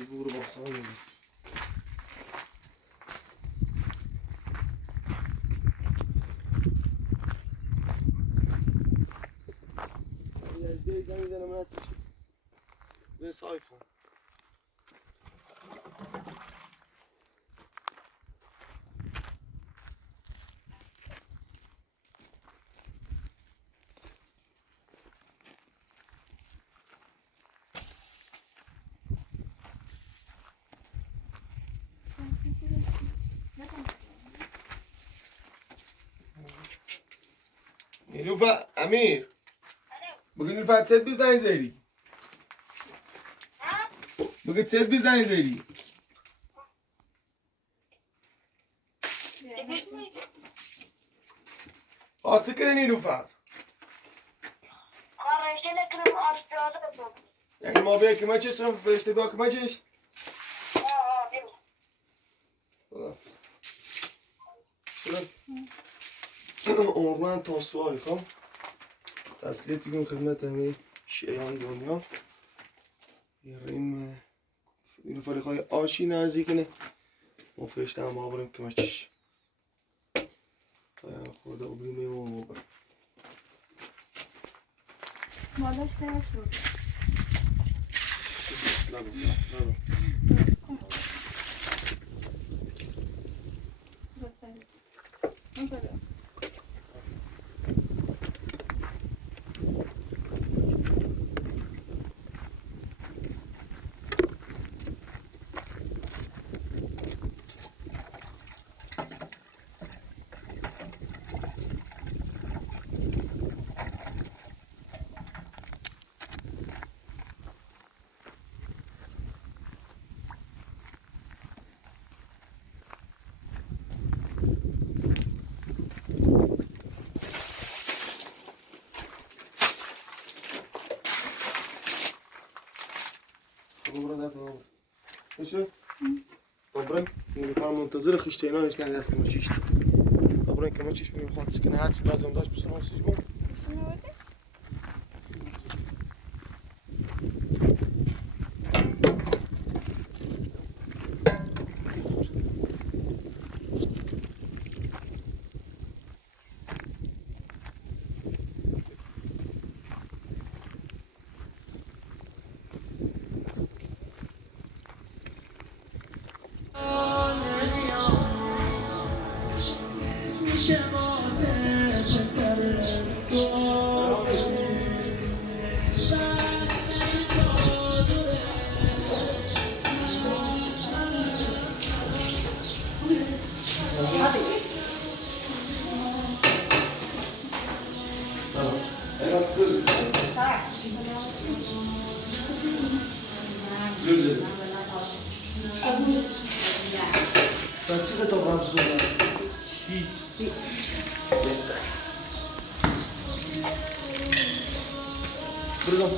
Seguro baksana. زنگ میزنم نتیشه بس آیفون نیلوفر امیر بگو نیلوفر چت بزنی زیری بگو چت بزنی زیری آتsı کنه نیلوفر یعنی ما بیا کمکش هم فرشته بیا کمکش عمرمند تا سوال کن تسلیتی کن خدمت همه شیعان دنیا یاریم نیلوفر خواهی آشی نزدیک نه ما فرشته هم ما بریم کمکش خورده و بریم و ما بریم ماداش ترش بود نرو باشه؟ بریم نیلوفر منتظر خشتینایش که دست کمچیش بریم کمچیش بریم خواهد سکنه هرچی لازم داشت بسن آسیش بریم چی تا برمز دادم؟ هیچ برو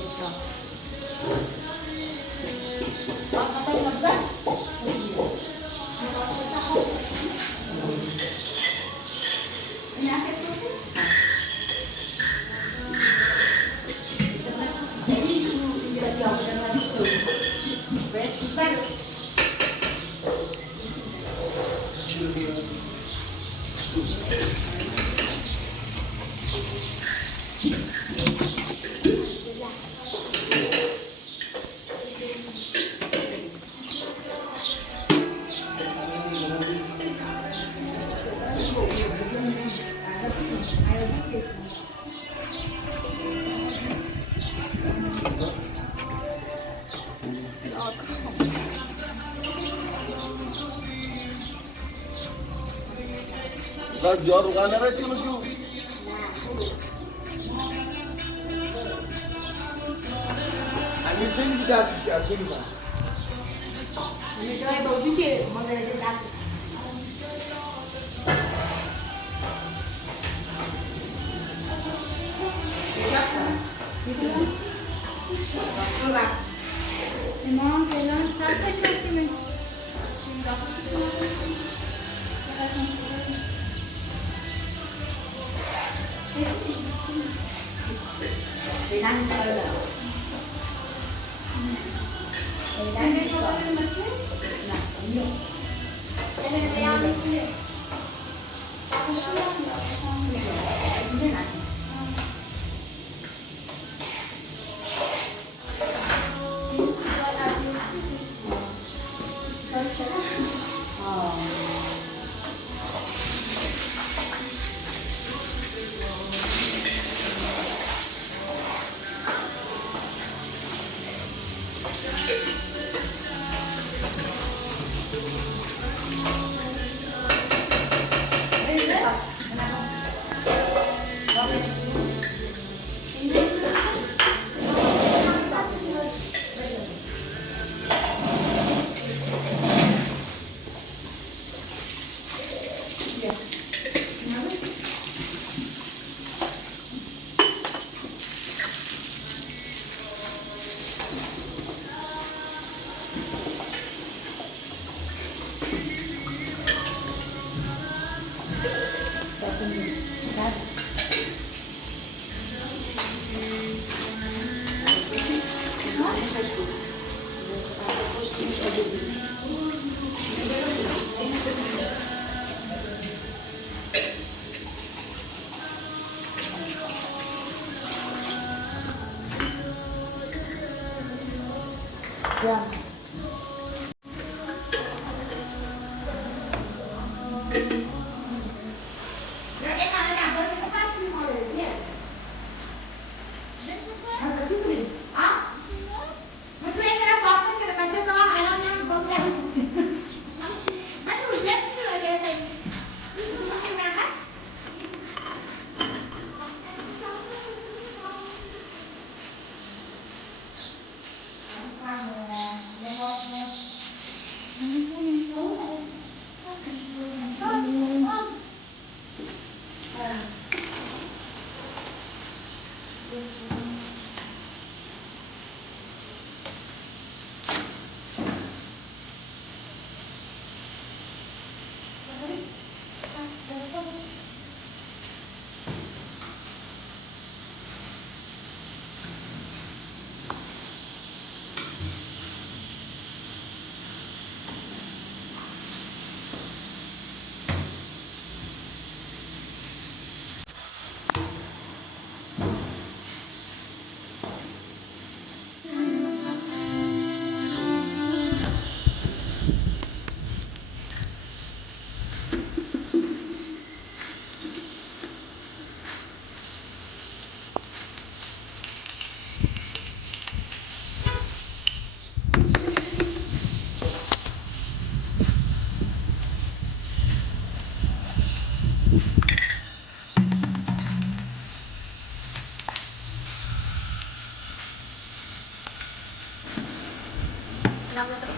Thank you. لا زیاد روغن نباید کنشو امیر چه میگی دستش کرد چه میگن امیر جای بازی که ما زنده دستش ما فعلا ساعتش رفتیم فعلا این سال دارم فعلا این سال نه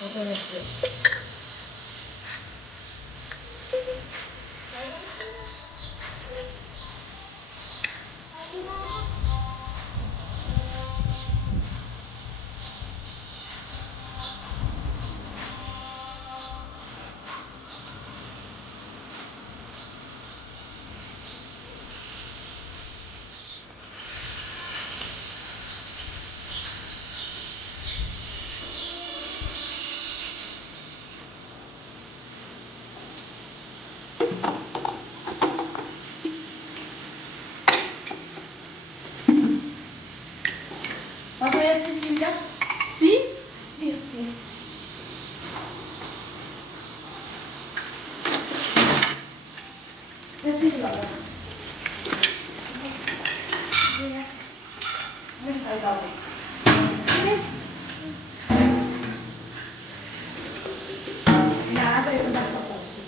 درسته. Quando é esse filho? Sim? Sim, sim. Esse lá. Vai dar bem. Nada, eu vou dar pra você.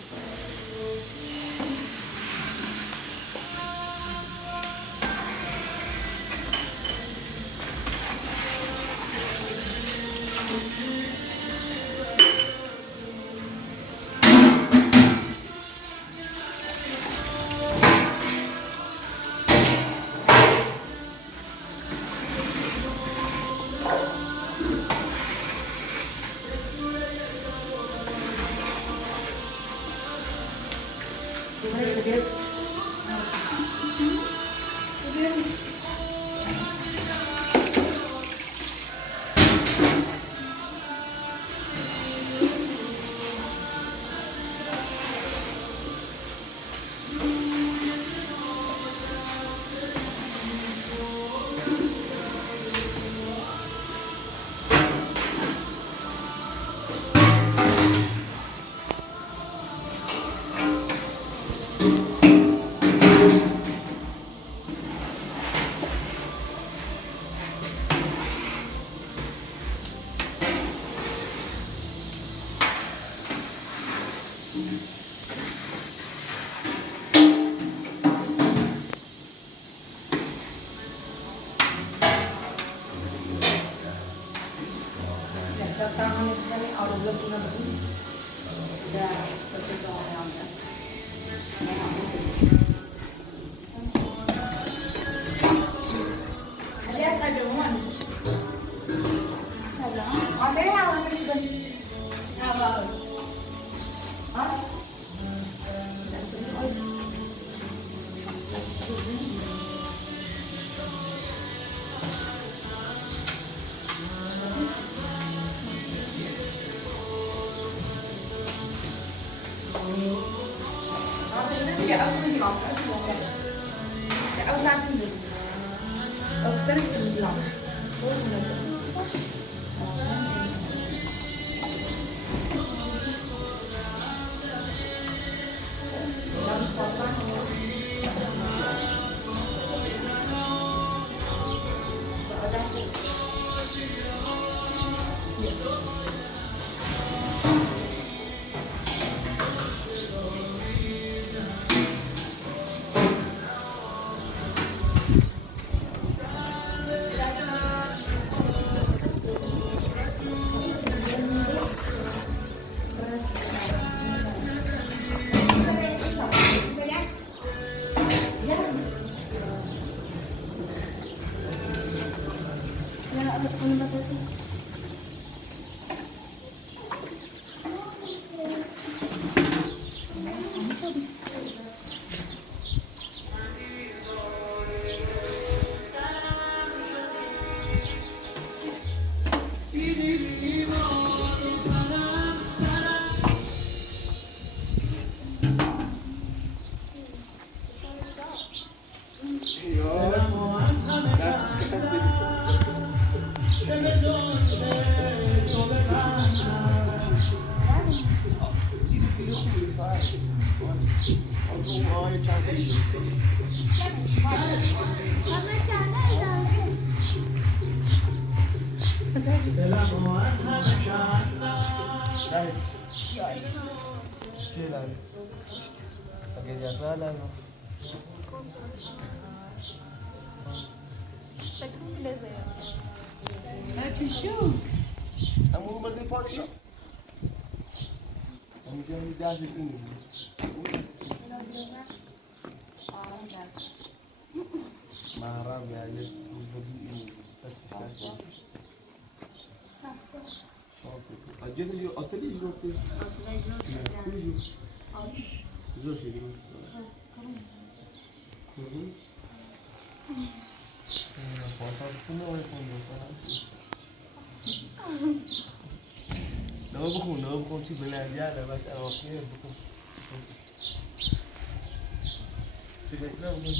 Amor, mas aí pode ir. میگم دستش این اون دستش محرم یعنی روز بدی این ستش دست شانسه اجازه جو اتلی جوته کجو زور شدی کرون پاسا خونه ولی خون دوستان نه بخون سی بلندی هر باش اواخیر بخون سیگنال نبود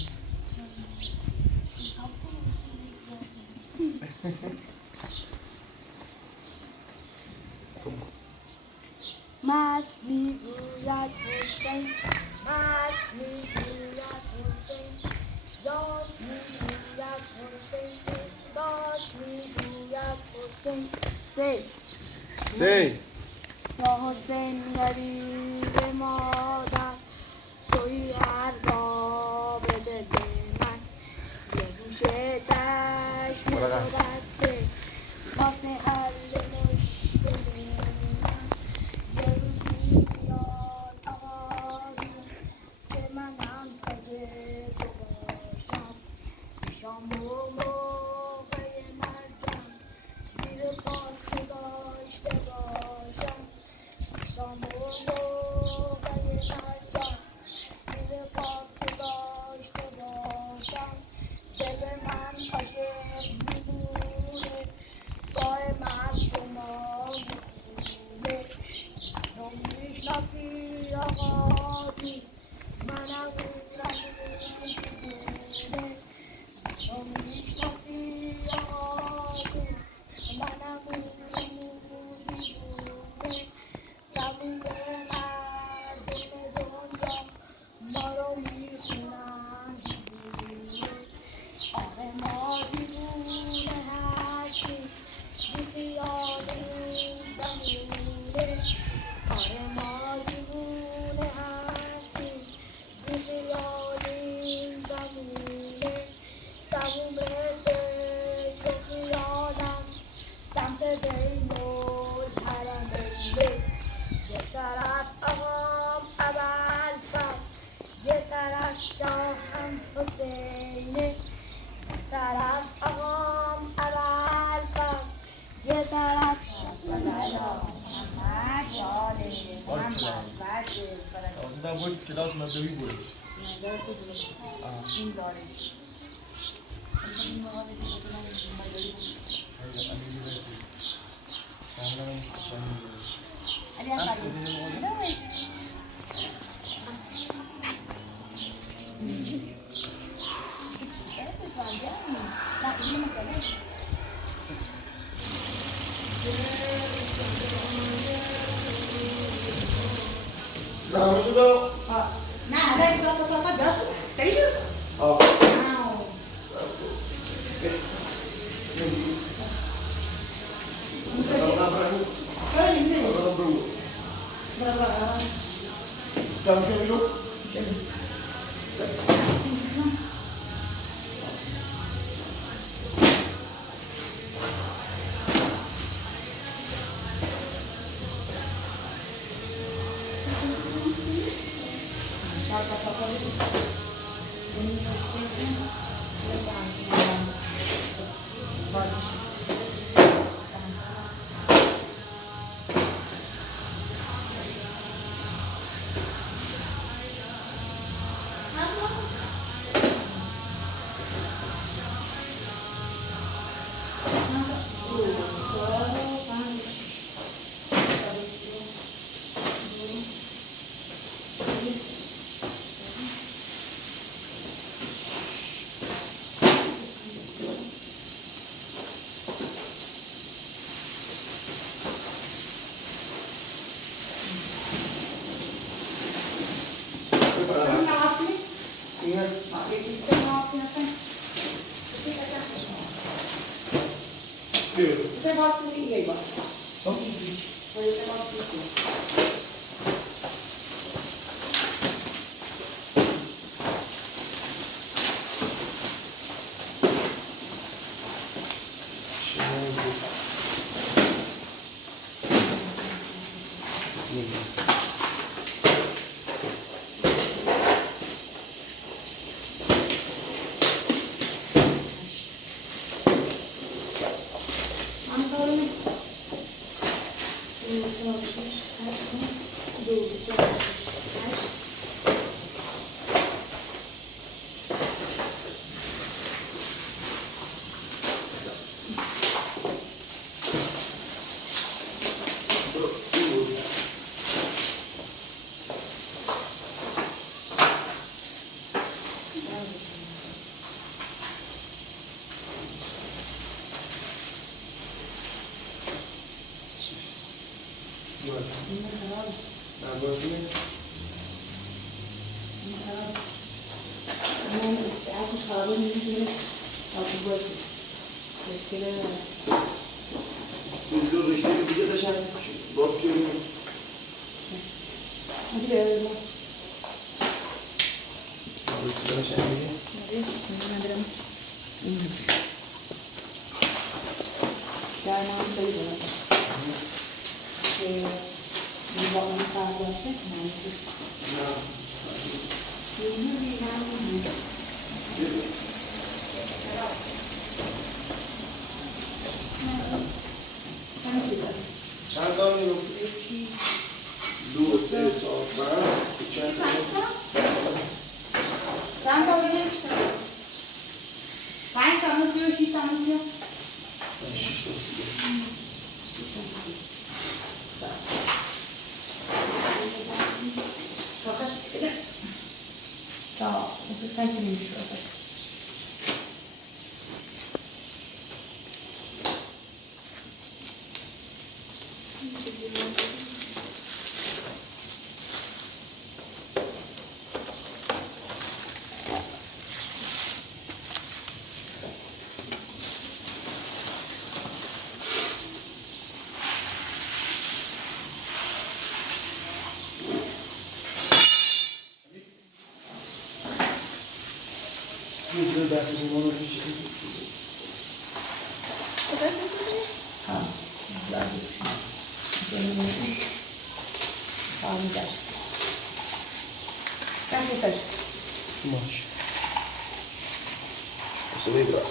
مست میگوید حسین مست میگوید حسین یاس میگوید حسین احساس میگوید حسین سی یا حسین غریب مادر توی هر بده به من یه گوشه چشم تو بسته واسه حل مشکل من یه روزی بیاد آقا جون که من همساج تو باشم چشام و موقع مرگم زیر پاس گذاشته باشم چشام و موقع مرگم زیر پاس گذاشته باشم دل من عاشق میمونه گاه من شما میخونه منو میشناسی آقا جون منم اونم میدونه منو میشناسی آقا جون منم اونم میدونه تموم مردم دنیا ما رو میخونن دیوونه آره ما دیوونه هستیم بی خیال این زمونه آره ما دیوونه هستیم بی خیال این زمونه تموم فکر و خیالم سمت بین الحرمینه یه طرف آقام ابوالفضل یه طرف شاهم حسینه یه طرف آقام ابوالفضل یه طرف اصلا باش کلاس مبدوی بود این داره علی اصلی تمام شد نه نه تا براش تریشو تمام شد Você gosta de ninguém, ó. Foi você gosta de ninguém. باشه. این خراب. نه باشه. این خراب. من آتش خرابه می‌گیره. آتش باشه. مشکل نداره. دو رشته دیگه داشتن باز چه می‌کنی؟ دیگه داشتن دیگه؟ ندارم. این میشه. در نام بگیرم. که این باقی فرق داشته نمیشه. نه. چند تا می‌گفتی؟ 2 3 4 5 چند تا؟ چند تا بگیر؟ 5 تا مسیو 6 تا مسیو 6 تا تا مثل 5 میشه. می‌تونه دست ما رو پیش کنیم. ها زیاد میشه. جنبی فهمیدش. کافیش. ماشي اسوي بقى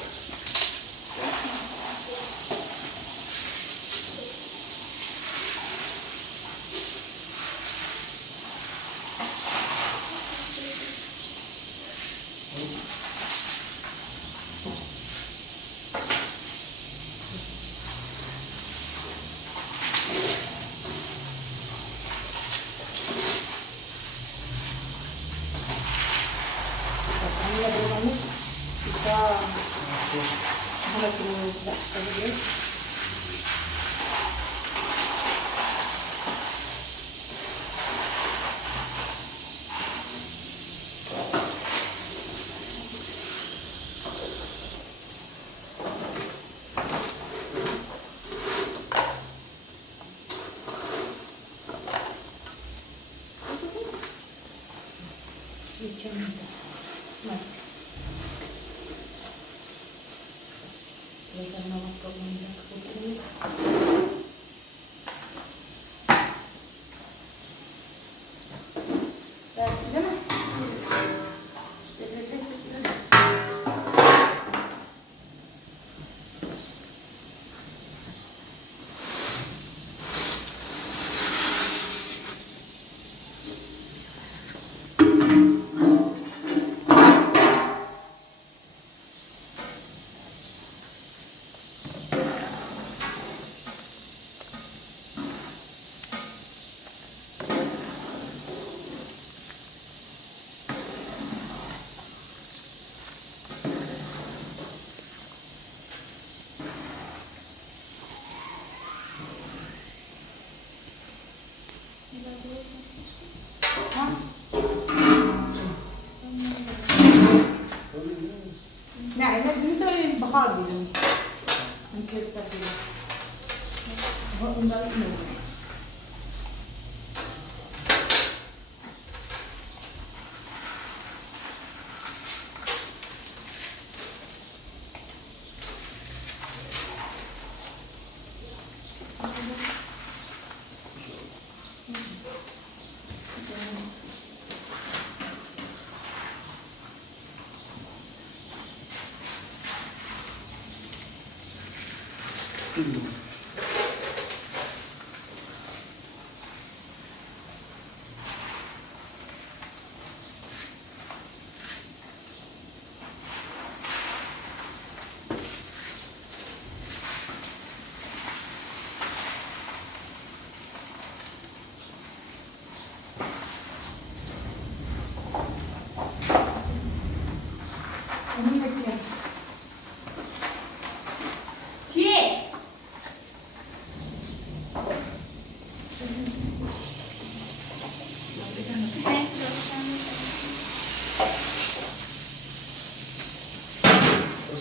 نه اینا می‌ذاریم بخار بیرون. این که سفید. اون داره اینو.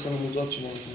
مثلا مزاد چی نمیشه.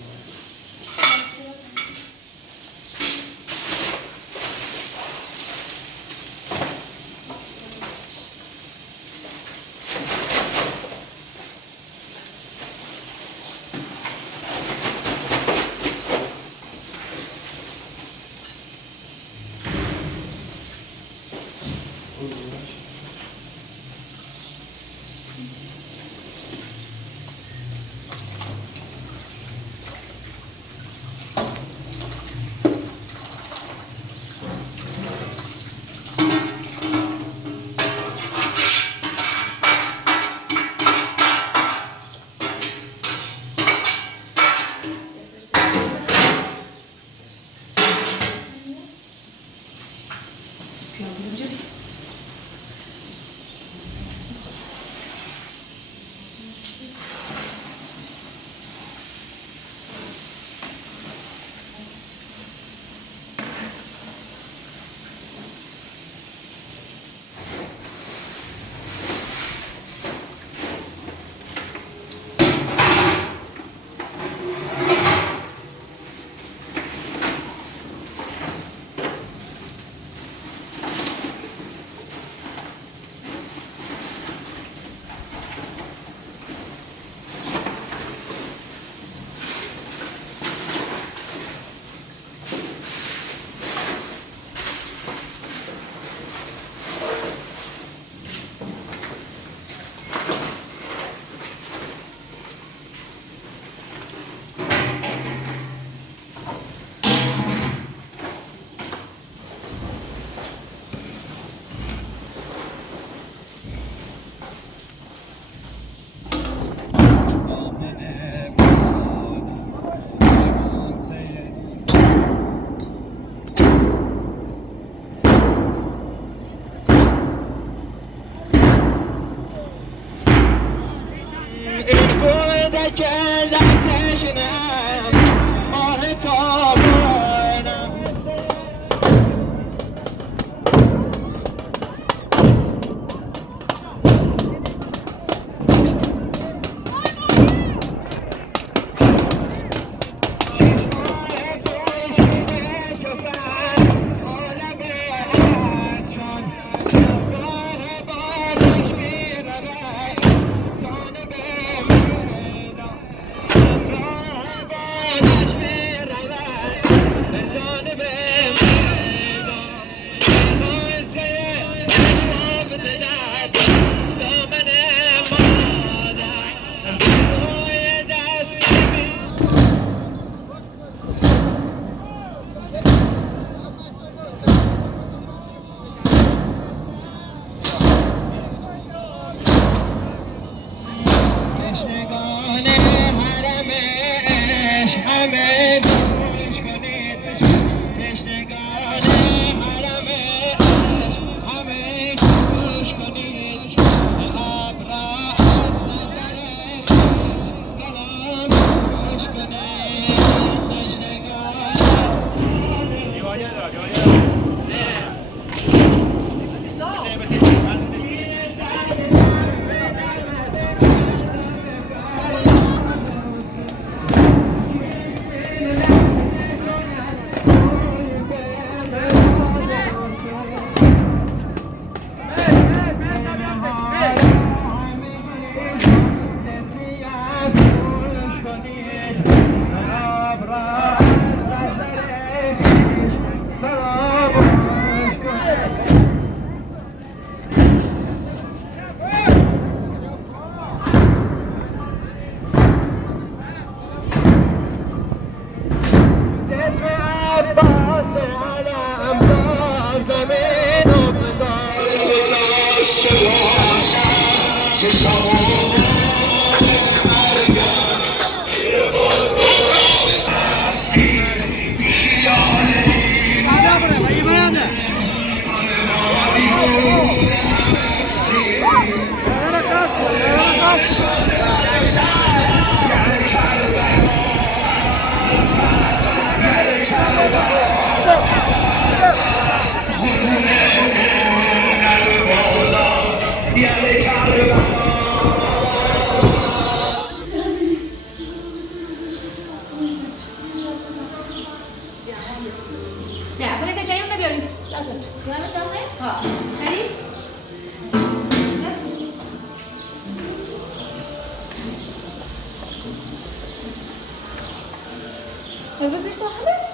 گذاشت داخلش؟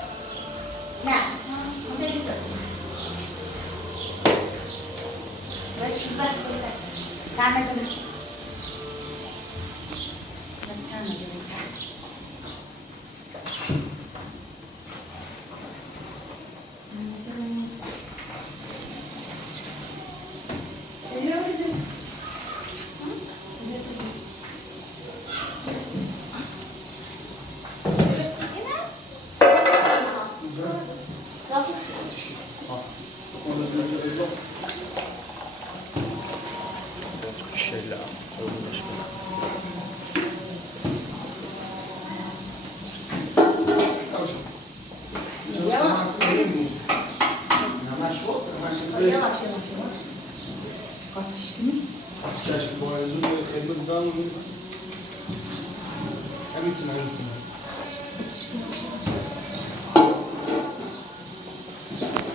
نه اونجا نیست باید شروع کنید تعمل کنید تعمل کنید Şöyle olgunlaşmak lazım. Yavaş yavaş. Kaç gün? Ciężko, bo jest jakby w domu. Emicina.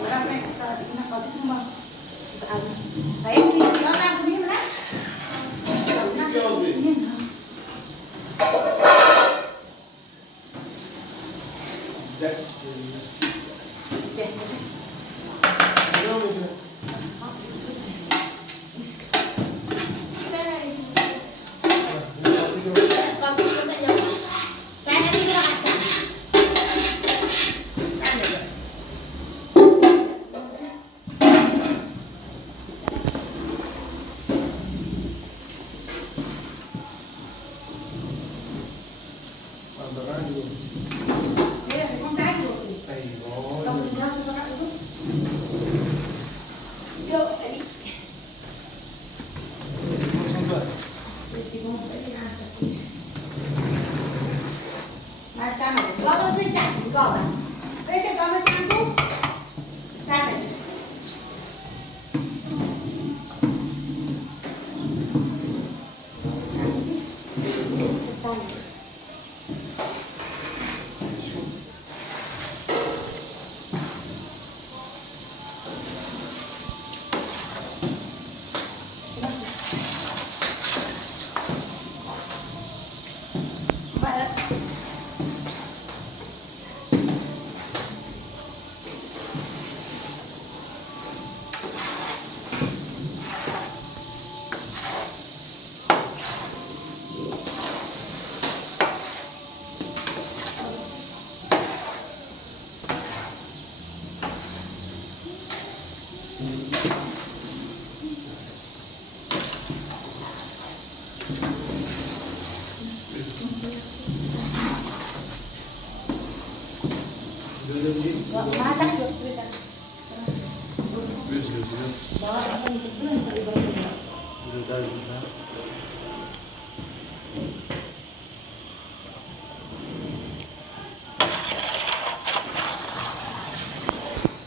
Orang saya nak kau tu mah. Saya ni orang ni mana?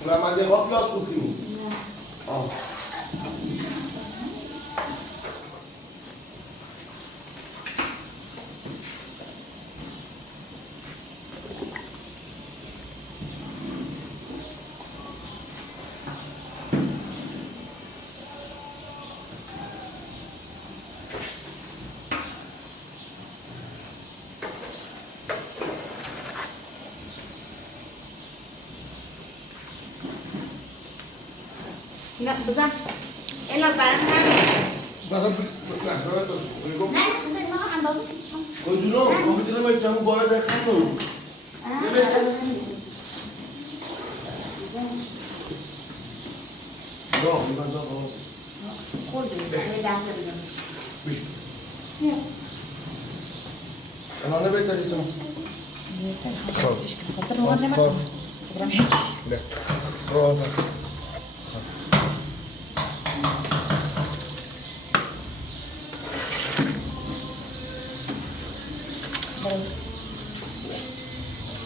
Ulan ben de hop yaz kokuyum. Al. Nak besar. Enak barang kan? Barang tuh. Nah, besar makan ambal. Kau dulu, kau betul macam jamu bola dah kamu. Yok, bukan jauh kamu. Kau je, ini dasar dia. Ya. Kalau ada betul di sana. Ini kan harus kita terus macam. Kita hiç. Dah. Roh bas.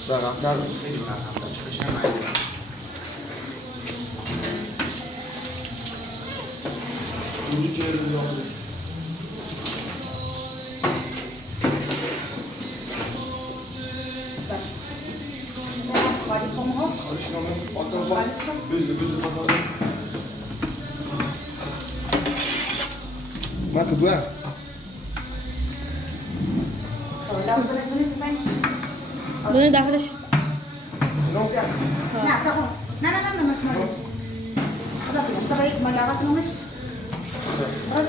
Dah kaptan. Ini dah kaptan. Çıkışa mı? Bunu çevirdim yok. Karışmam. Patladı bak. Büzgü patladı. Mak kedua. Kalau dah besar selesai. Bunu daxilish. não? Não, tá bom. Não, mas خلاص انت بقيت ملعبات نمش خلاص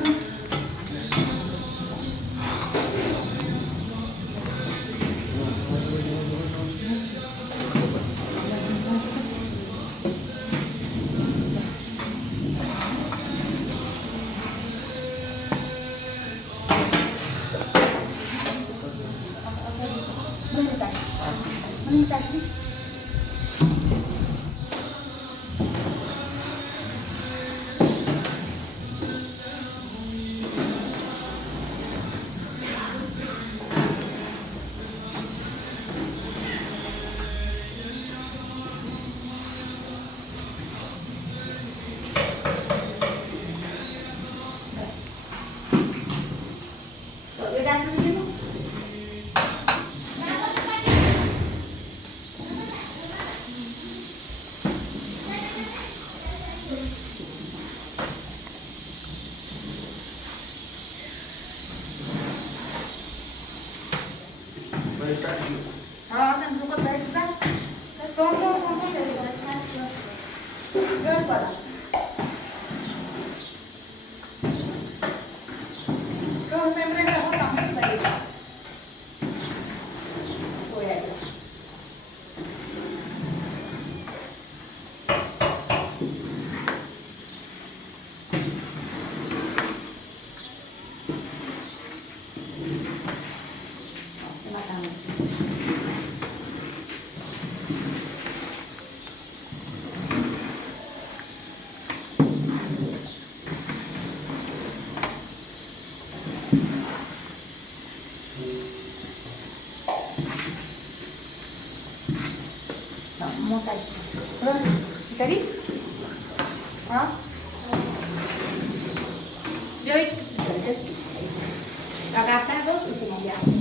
من تحتي montagem. Pronto? Fica ali? Ó. Девочки, agora tá gosto de molhar.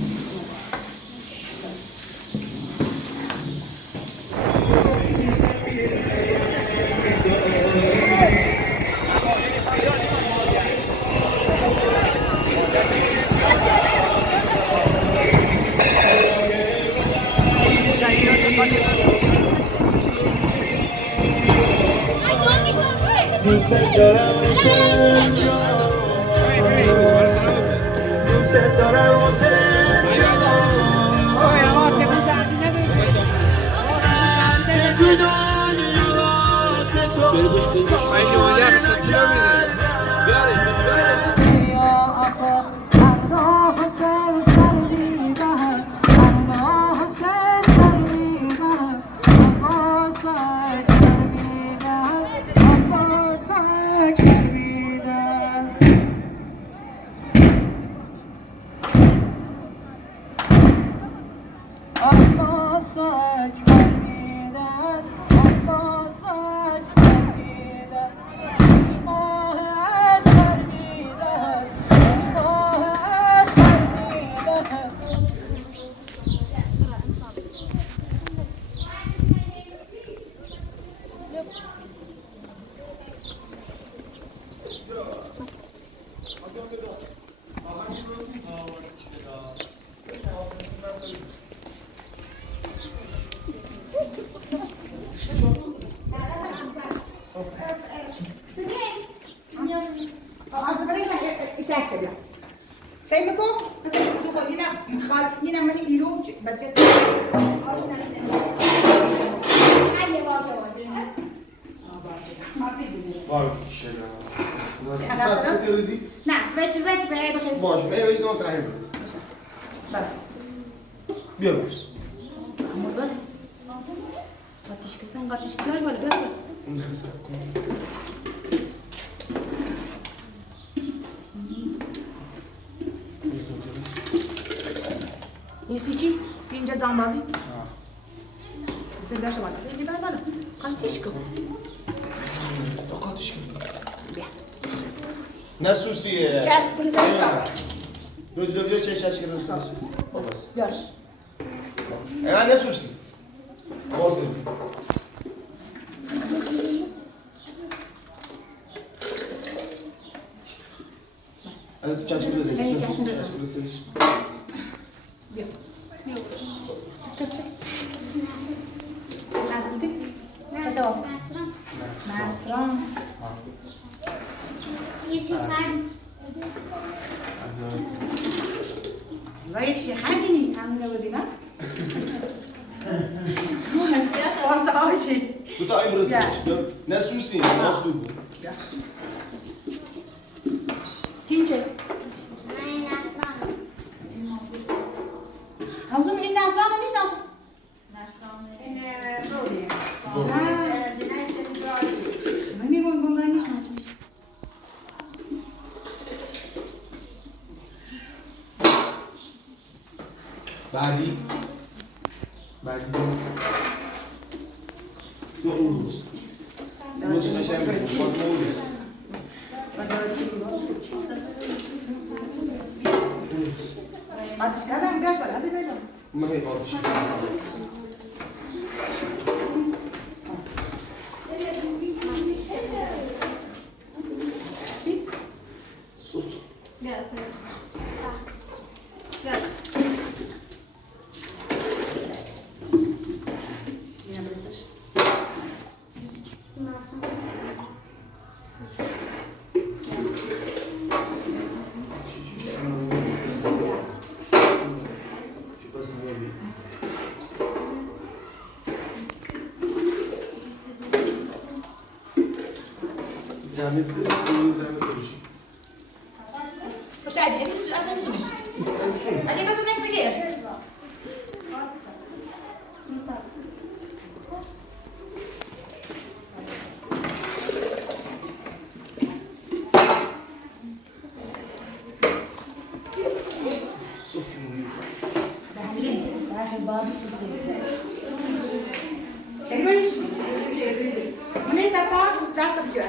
Nisici, since zambazi. Sen gașa bana, sen gibai bana. Cantișcă. Sto cantișcă. Nasusie. Ce aș pune asta? Nu te dobi ce aș cere să. Obas. Yaş. Ya nasusi. Bozu. Hadi çaş kırılır. Çaş kırılır. Yok. Las Nasran. والله يا شيخ حاجني عامله ودينا وانت اوشي Bu da ayıp Ya. Ne susin, ne sudu. تيجي هوزم إن ناسران ولا ناسران ما يقول ما نيش ناسران بعدی تو اولوس اولوس نشم بیشتر اولوس آتش کردم گاش برای هذه بیرون ما هی آتش صوت یه برسش زحمت این زحمت باشی باشه عادی اصلا میسونش Olsun. عادی بسونش میگیر Sok bunu. من هسه پارس دست بگیر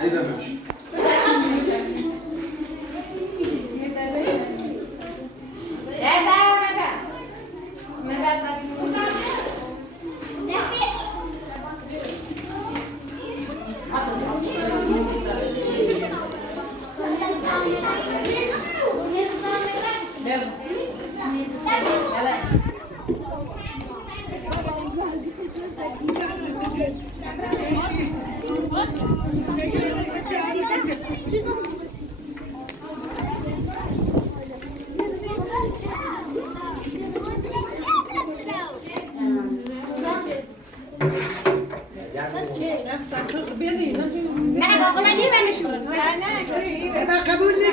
Ayda bölüş. قبول نگی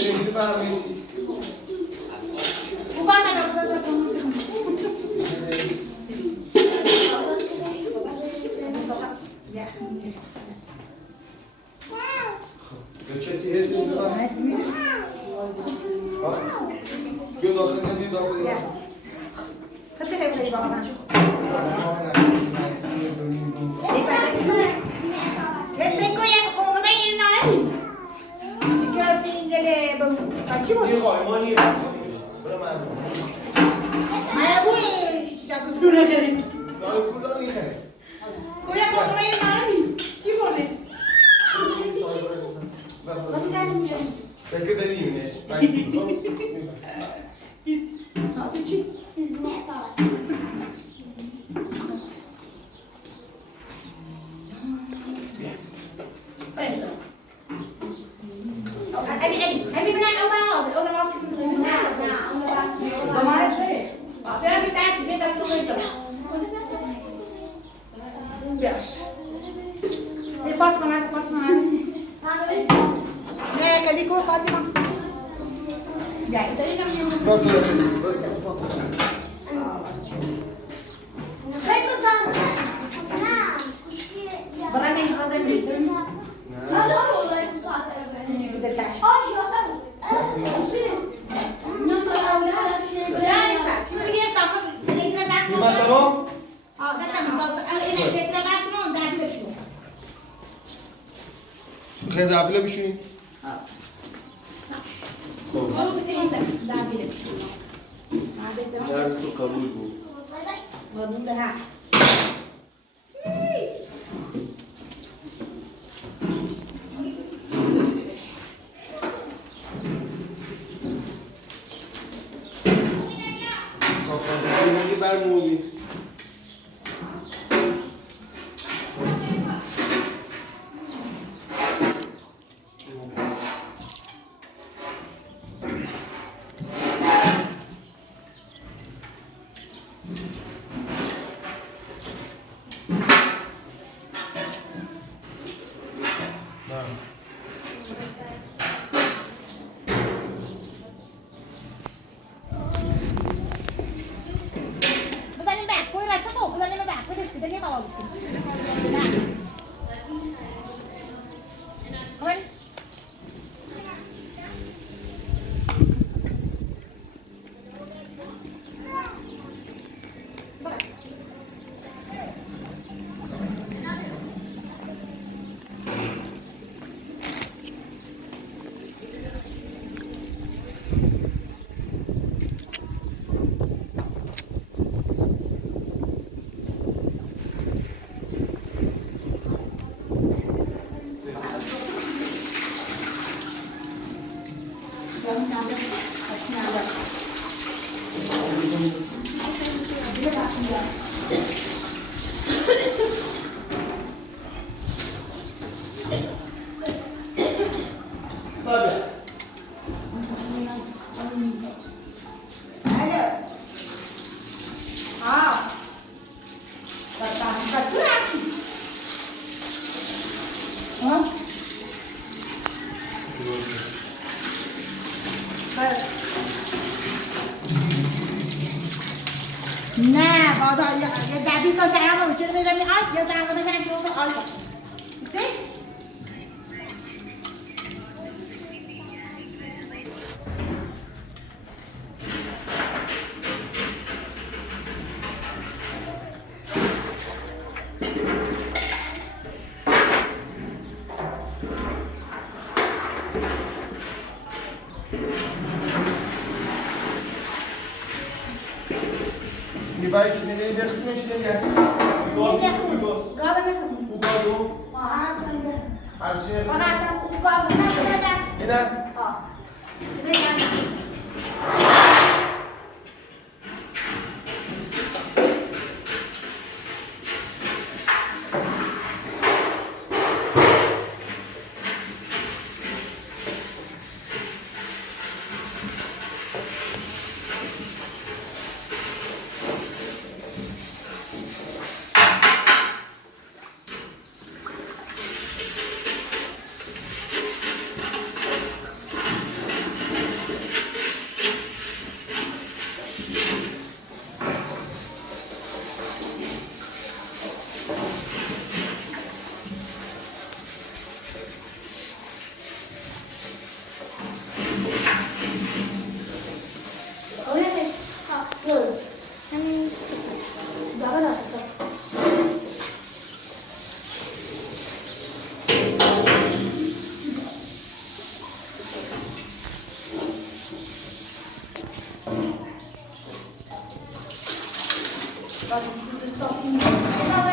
Şimdi vermeyiz. Göçesi hepsini tutar. Bak. Göz altında bir dalga. خدت خير خير بابا نشوف Senko ya kung kabayin na namin. Sige single bang kachi mo. Niye koy? Mani. Bırak ben. Maya bu siya tutulungan ka rin. Yani kullan yine. Kuya kung kabayin na namin. Chibo rin. Bekle deneyeyim ne? Ben Git. Nasıl çi? Siz ne falan? Öyle sana. Heb je beneden ook wel? Oh, dan was ik niet meer. Dan maar eens zeggen. We hebben die tijd, dit heb ik nog niet. Ja. Die pat van mij, pat van mij. Nee, kan die koop pat van. Ja, ik denk dat je Wat Branding was een beetje. De tas. Iemand daarop? Geen zoveel misschien. Ja, dat is toch kabul. Wat doen we haar? Hindi ba movie? نه بابا یه دبی تا چرا رو چرا میرم آش یا زنگ بزنم که واسه آش چی؟ Die bij je in de gemeente ja. Gada mesmo. Hoe kan je? Ah, Als je Agora o gado não vai Ina. Ó. Vem cá. Mas tudo está assim.